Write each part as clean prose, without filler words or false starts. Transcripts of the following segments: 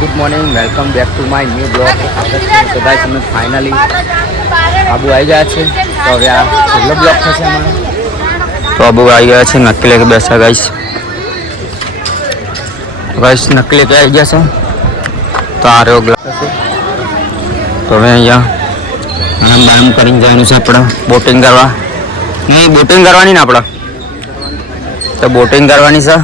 Good morning, welcome back to my new blog. તો guys અમે finally Abu આવી ગયા છે. તો હવે આ છેલ્લો બ્લોગ થશે અમારો. તો આબુ આવી ગયા છે, નક્કી લેકે બેસા ગાઈસ. ગાઈસ નક્કી લેકે આવી ગયા છે. તો આ રહ્યો બ્લોગ થશે. તો હવે અહીંયા આરામ બારામ કરીને જવાનું છે આપણે બોટિંગ કરવા. નહીં, બોટિંગ કરવાની ને આપણે તો બોટિંગ કરવાની છે.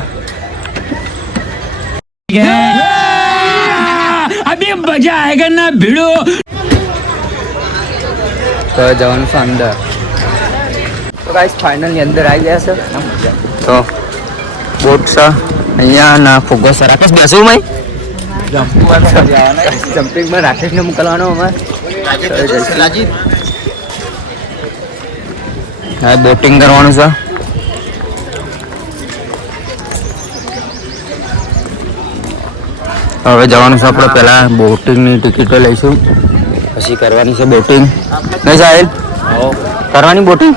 अभी मजा आएगा ना भिड़ो. तो जवान से अंदर. तो गाइस फाइनली अंदर आ गया सर. तो बोट सा અહીંયા ના ફુગ્ગો સર રાકેશ બેસું મેં જમ્પિંગ માં રાકેશ ને મોકલવાનો અમાર હા બોટિંગ કરવાનું છે. હવે જવાનું છે આપણે પહેલા બોટિંગની ટિકિટો લઈશું પછી કરવાની છે બોટિંગ. નહીં સાહેબ કરવાની બોટિંગ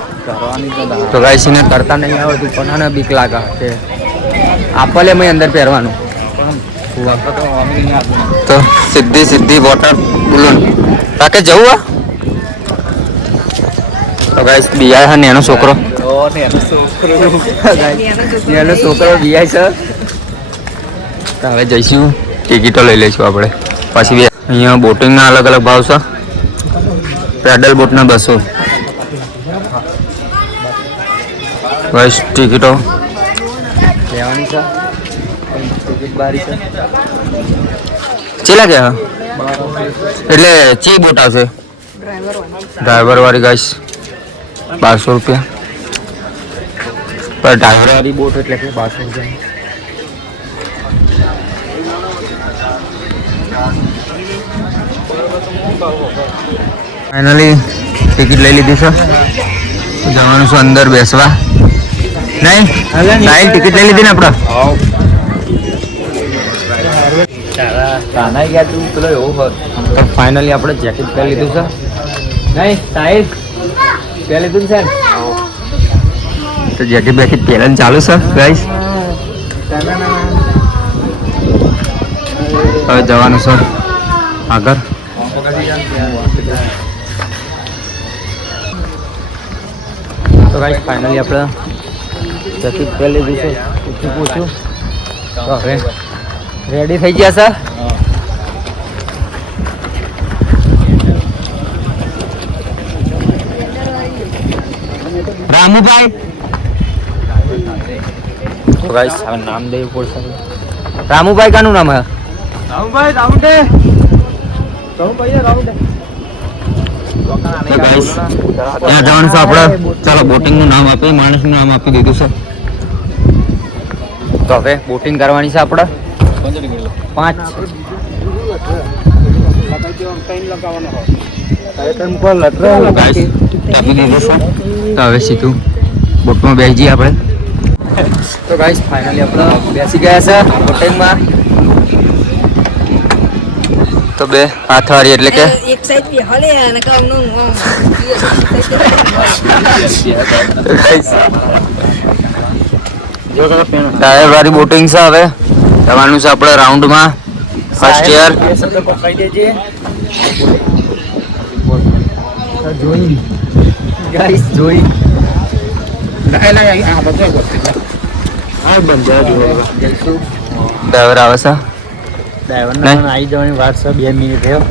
તો ગાઈસ એને કરતા નહીં આવડતું પણ આને બીક લાગે કે આપલે મેં અંદર પહેરવાનું તો સીધી સીધી વોટર બલૂન રાકે જવું તો ગાઈસ બિયા છે નેનો છોકરો નેનો છોકરો બિયા છે. હવે જઈશું ટિકિટો લઈ લઈશું આપણે પછી અહીંયા બોટિંગના અલગ અલગ ભાવ છે. પેડલ બોટના 200 બસ ટિકિટો લેવાની છે. ટિકિટ બારી છે ચેલા ગયા એટલે ચી બોટ આવશે ડ્રાઈવર વાળી ગાઈસ 1200 રૂપિયા પર ડ્રાઈવર વાળી બોટ એટલે કે 1200 રૂપિયા. ફાઇનલી ટિકિટ લઈ લીધી છે. જવાનું છે અંદર બેસવા. નહીં ટિકિટ લઈ લીધી ને આપણે તો ફાઇનલી આપણે જેકેટ પહેરી લીધું છે. નહીં સાહેબ પહેરી લીધું છે તો જેકેટ બેકેટ પહેરવાનું ચાલુ છે ગાઈસ. હવે જવાનું છે આગળ. તો ગાઈસ ફાઇનલી આપણે જેકેટ પહેરી લીધું છે. પૂછું તો હવે રેડી થઈ ગયા સર. રામુભાઈ તો ગાઈસ હવે નામ દેવું પડશે. રામુભાઈ કાનું નામ હે? રામુભાઈ રાઉન્ડે ત્યાં જવાનું છે આપણે. ચાલો બોટિંગ નું નામ આપી માણસ નું નામ આપી દીધું છે. તો હવે બોટિંગ કરવાની છે આપણે 5 આપી દીધું છે. તો હવે સીધું બોટમાં બેસી જઈએ આપણે. તો ગાઈસ ફાઇનલી આપણે બેસી ગયા છે બોટિંગમાં. તો બે હાથ વાળી એટલે કે એક સાઈડ પે હલે અને કામનું ટાયર વાળી બોટિંગ છે. હવે જવાનું છે આપણે રાઉન્ડમાં. ફર્સ્ટ યર પકડી દેજે જોઈ ગાઈસ જોઈ ડ્રાઈવર આવે છે. ડ્રાઈવરને આવી જવાની વાત છે 2 મિનિટ થયો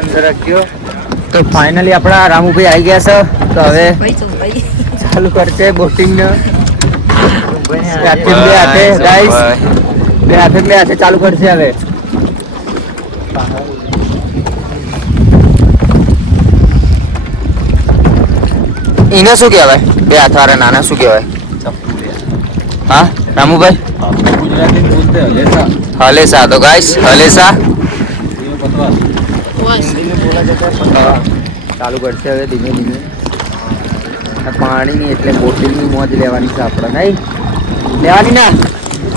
અંદર રાખ્યો. તો ફાઇનલી આપણા રામુભાઈ આવી ગયા છે. તો હવે ચાલુ કરશે બોટિંગ ને બે હાથે ગાઈસ બે હાથે ચાલુ કરશે. હવે એને શું કહેવાય બે હાથ વાળા નાના શું કહેવાય? હા રામુભાઈ હલેસા. તો ગાઈસ હલેસા ચાલુ કરશે હવે ધીમે ધીમે. પાણીની એટલે બોટિંગની મોજ લેવાની છે આપણે. નહીં લેવાની ના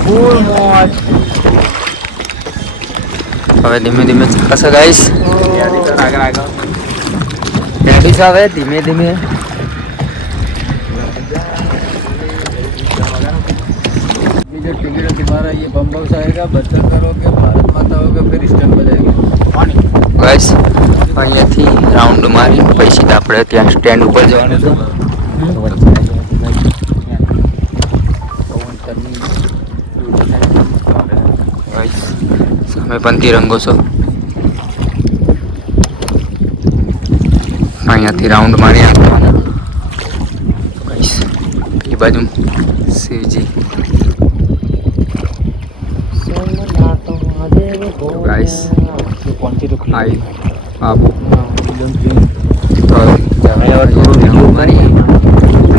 ફૂલ મોજ. હવે ધીમે ધીમે ચકાશે ગાઈસ. રેડી છે હવે ધીમે ધીમે. मुझे टिकट तुम्हारा ये बम हाउस आएगा, बच्चा करोगे, भारत माता होगा, फिर स्टैंड बजाएगी। બસ અહીંયાથી રાઉન્ડ મારી પછી આપણે ત્યાં સ્ટેન્ડ ઉપર જવાનું છે. સામે પણ તિરંગો છે. અહીંયાથી રાઉન્ડ મારી આપવાના. એ બાજુ શિવજી. ગાઈસ આઈ આબુ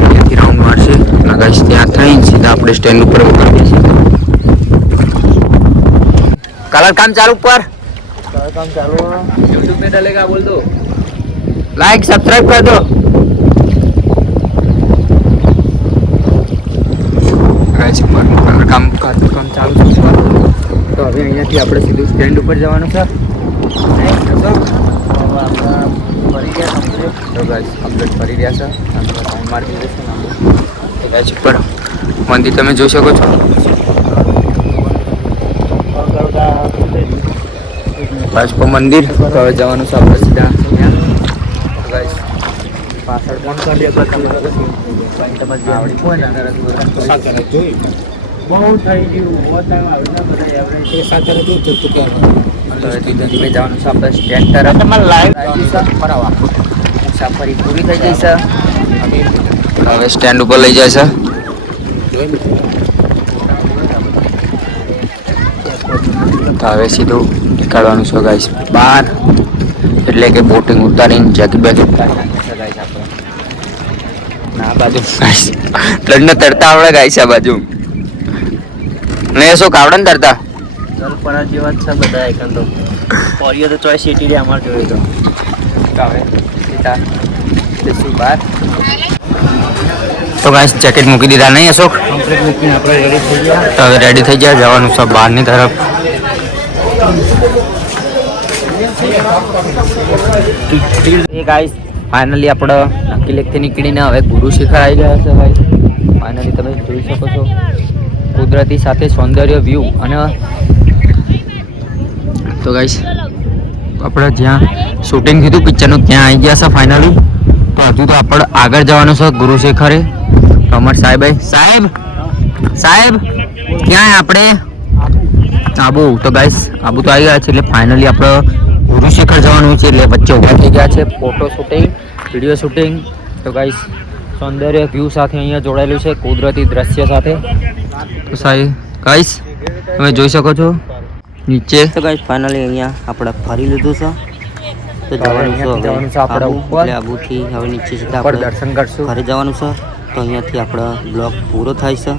અહીંયાથી રાઉન્ડ મારશે અને ગાઈસ ત્યાં થઈને સીધા આપણે સ્ટેન્ડ ઉપર ઉતરીએ છીએ. कलर काम चालू पर यूट्यूब पे डालेगा बोल दो. लाइक सब्सक्राइब कर दो. ગાઈસ પર કલર કામ ચાલુ છે. તો હવે અહીંયાથી આપણે સીધું સ્ટેન્ડ ઉપર જવાનું છે. ફરી ગયા તો ગાઈસ કમ્પ્લીટ ફરી રહ્યા છે. ટાઈમ માર્કિંગ છે ને ગાઈસ ઉપર મંદિર તમે જોઈ શકો છો. ભાજપા મંદિર. તો હવે જવાનું છે આપણે સીધા ગાઈસ પાછળ કોણ કરી દે આવડી હોય ને જોઈ બહુ થઈ ગયું. બહુ ટાઈમ આવ્યો બધા એવરેજ સાથે નથી જતું કે ધીમે ધીમે જવાનું છે આપણે સ્ટેન્ડ તરફ. તમારે લાઈવ ફરાવા મુસાફરી પૂરી થઈ ગઈ છે. હવે સ્ટેન્ડ ઉપર લઈ જાય છે. તો હવે સીધું નીકળવાનું છે ગાઈસ બહાર. એટલે કે બોટિંગ ઉતારીને જેકેટ બેકેટ કાઢી નાખે છે ગાઈસ આપણે. આ બાજુ ગાઈસ ત્રણને તરતા આવડે ગાઈસ. આ બાજુ ને શું આવડે ને તરતા જલપરા જેવા જ છે બધા. એકન તો પોરિયો તો ચોઈસ સીટી રે અમાર જોઈ તો હવે સીધા દેસી બહાર. તો ગાઈસ જેકેટ મૂકી દીધા નહીં અશોક? કમ્પ્લીટ મૂકીને આપણે રેડી થઈ ગયા. તો હવે રેડી થઈ ગયા જવાનું છે બહારની તરફ. એ ગાઈસ ફાઇનલી આપણે નકીલેકથી નીકળીને હવે ગુરુ શિખર આવી ગયા છે ભાઈ. ફાઇનલી તમે જોઈ શકો છો કુદરતી સાથે સૌંદર્ય વ્યૂ. અને તો ગાઈસ આપણે જ્યાં શૂટિંગ થયું પિક્ચરનું ત્યાં આવી ગયા છે ફાઇનલી. તો હજુ તો આપણે આગળ જવાનું છે ગુરુ શિખરે. અમર સાહેબ સાહેબ સાહેબ ક્યાં આપણે આબુ. તો ગાઈસ આબુ તો આવી ગયા છે એટલે ફાઇનલી આપણે ગુરુ શિખર જવાનું છે. એટલે વચ્ચે ઊભા થઈ ગયા છે ફોટો શૂટિંગ વિડીયો શૂટિંગ. તો ગાઈસ સૌંદર્ય વ્યૂ સાથે અહીંયા જોડાયેલું છે કુદરતી દ્રશ્ય સાથે. તો સાહેબ ગાઈસ તમે જોઈ શકો છો નીચે. તો ગાઈસ ફાઇનલી અહીંયા આપણે ફરી લીધું છે. તો જવાનું છે આપણે ઉપર. એટલે આબુથી હવે નીચે સીધા આપણે દર્શન કરશું. ઘરે જવાનું છે. તો અહીંયાથી આપણો બ્લોગ પૂરો થાય છે.